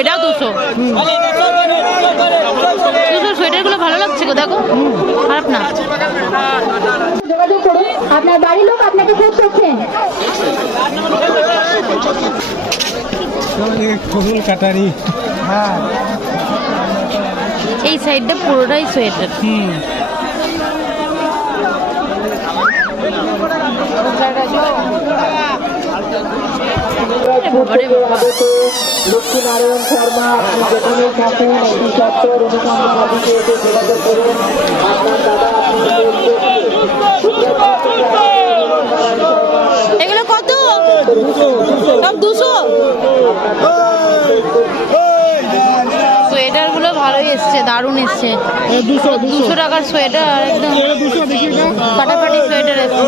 এটাও 200 সোয়েটারগুলো ভালো লাগছে গো, দেখো খারাপ না। যোগাযোগ করুন, আপনার বাড়ির লোক আপনাকে খোঁজ করছেন। ফজল কাটারি। হ্যাঁ, এই সাইডটা পুরোটাই সোয়েটার। লক্ষ্মীনারায়ণ শর্মা, আপনি যেখানে থাকেন একটি সত্তর অনুসন্ধান অফিসে এসে যোগাযোগ করুন। আপনার দাদা এগুলো কত? সব 200। সোয়েটার গুলো ভালোই এসছে, দারুণ এসছে। 200 টাকার সোয়েটার, একদম ফাটাফাটি সোয়েটার এসছে।